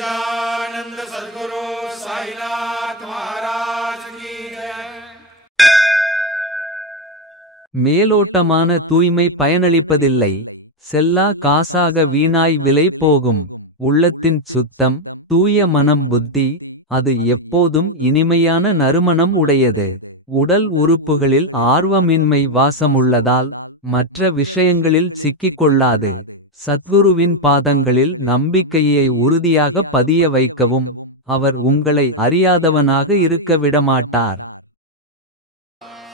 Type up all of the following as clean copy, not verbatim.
सच्चिदानंद सद्गुरु साईनाथ महाराज की जय। மேலோட்டமான தூய்மை பயனளிப்பதில்லை. செல்லா காசாக வீணாய் விலை போகும். உள்ளத்தின் சுத்தம், தூய மனம் புத்தி, அது எப்போதும் இனிமையான நறுமணம் உடையது. உடல் உறுப்புகளில் ஆர்வமின்மை வாசமுள்ளதால் மற்ற விஷயங்களில் சிக்கிக்கொள்ளாது. சத்குருவின் பாதங்களில் நம்பிக்கையை உறுதியாக பதிய வைக்கவும். அவர் உங்களை அறியாதவனாக இருக்க விடமாட்டார்.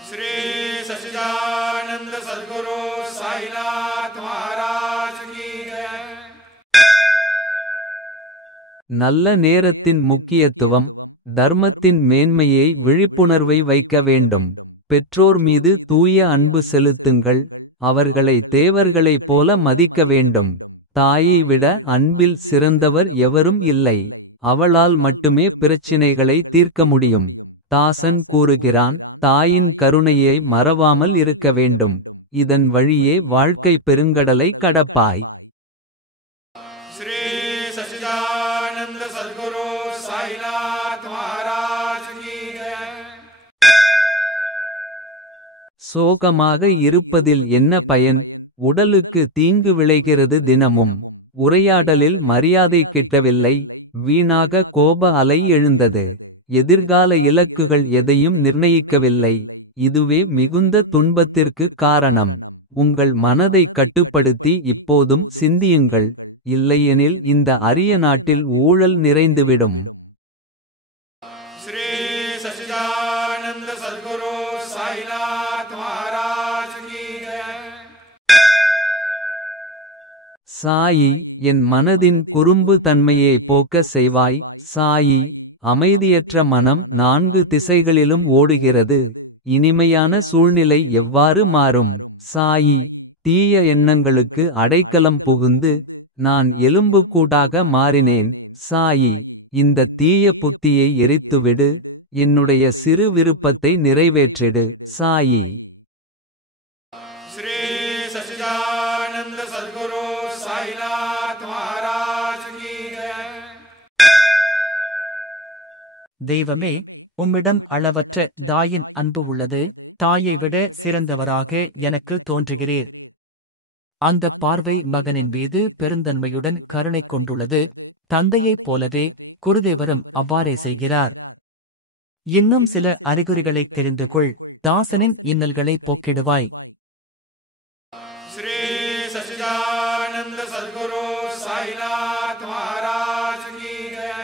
श्री सच्चिदानंद सद्गुरु साईनाथ महाराज की जय। நல்ல நேரத்தின் முக்கியத்துவம். தர்மத்தின் மேன்மையை விழிப்புணர்வை வைக்க வேண்டும். பெற்றோர் மீது தூய அன்பு செலுத்துங்கள். அவர்களை தேவர்களைப் போல மதிக்க வேண்டும். தாயை விட அன்பில் சிறந்தவர் எவரும் இல்லை. அவளால் மட்டுமே பிரச்சினைகளை தீர்க்க முடியும். தாசன் கூறுகிறான், தாயின் கருணையை மறவாமல் இருக்க வேண்டும். இதன் வழியே வாழ்க்கை பெருங்கடலை கடப்பாய். श्री सच्चिदानंद सद्गुरु साईनाथ महाराज की जय। சோகமாக இருப்பதில் என்ன பயன்? உடலுக்கு தீங்கு விளைகிறது தினமும். உரையாடலில் மரியாதை கிட்டவில்லை. வீணாக கோப அலை எழுந்தது. எதிர்கால இலக்குகள் எதையும் நிர்ணயிக்கவில்லை. இதுவே மிகுந்த துன்பத்திற்கு காரணம். உங்கள் மனதை கட்டுப்படுத்தி இப்போதும் சிந்தியுங்கள். இல்லையெனில் இந்த அரிய நாட்டில் ஊழல் நிறைந்துவிடும். श्री सच्चिदानंद सद्गुरु साईनाथ महाराज की जय। சாயி, என் மனதின் குறும்பு தன்மையை போக்க செய்வாய். சாயி, அமைதியற்ற மனம் 4 திசைகளிலும் ஓடுகிறது. இனிமையான சூழ்நிலை எவ்வாறு மாறும்? சாயி, தீய எண்ணங்களுக்கு அடைக்கலம் புகுந்து நான் எலும்புக்கூடாக மாறினேன். சாயி, இந்த தீய புத்தியை எரித்துவிடு. என்னுடைய சிறு விருப்பத்தை நிறைவேற்றிடு. சாயி. श्री सच्चिदानंद सद्गुरु साईनाथ महाराज की जय। தெய்வமே, உம்மிடம் அளவற்ற தாயின் அன்பு உள்ளது. தாயை விட சிறந்தவராக எனக்கு தோன்றுகிறீர். அந்தப் பார்வை மகனின் மீது பெருந்தன்மையுடன் கருணை கொண்டுள்ளது. தந்தையைப் போலவே குருதேவரும் அவ்வாறே செய்கிறார். இன்னும் சில அறிகுறிகளைத் தெரிந்து கொள். தாசனின் இன்னல்களைப் போக்கிடுவாய். श्री सच्चिदानंद सद्गुरु साईनाथ महाराज की जय।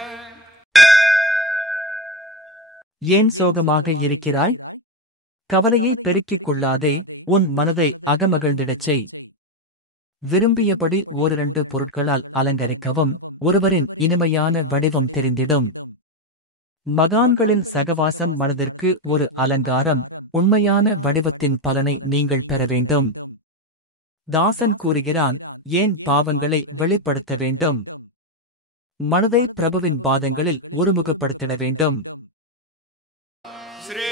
ஏன் சோகமாக இருக்கிறாய்? கவலையை பெருக்கிக் கொள்ளாதே. உன் மனதை அகமகிழ்ந்திடச் செய். விரும்பியபடி ஓரிரண்டு பொருட்களால் அலங்கரிக்கவும். ஒருவரின் இனிமையான வடிவம் தெரிந்திடும். மகான்களின் சகவாசம் மனதிற்கு ஒரு அலங்காரம். உண்மையான வடிவத்தின் பலனை நீங்கள் பெற வேண்டும். தாசன் கூறுகிறான், ஏன் பாவங்களை வெளிப்படுத்த வேண்டும்? மனதை பிரபுவின் பாதங்களில் ஒருமுகப்படுத்திட வேண்டும். श्री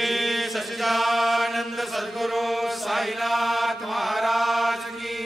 सच्चिदानंद सद्गुरु साईनाथ महाराज की